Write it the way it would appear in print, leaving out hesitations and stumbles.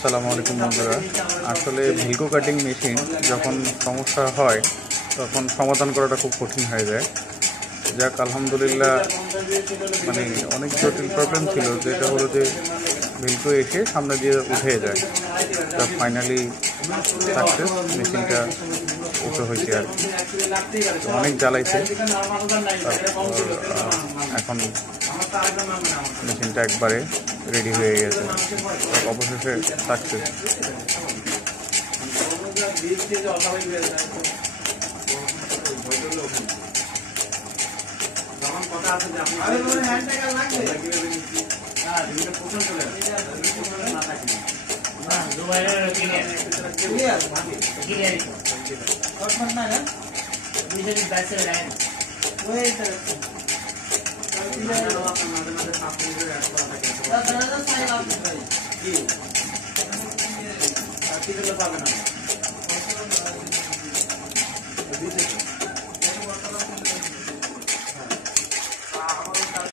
আসসালামু আলাইকুম বন্ধুরা। আসলে ভিলকো কাটিং মেশিন যখন সমস্যা হয় তখন সমাধান করাটা খুব কঠিন হয়ে যায়। যাক আলহামদুলিল্লাহ, মানে অনেক জটিল প্রবলেম ছিল, যেটা হলো যে ভিলকো এসে সামনে দিয়ে উঠে যায়। তা ফাইনালি সাকসেস, মেশিনটা উঠে হয়েছে আর কি। তো অনেক জ্বালাইছে, এখন মেশিনটা একবারে রেডি হয়ে গেছে, অবশেষে সাকসেস। কি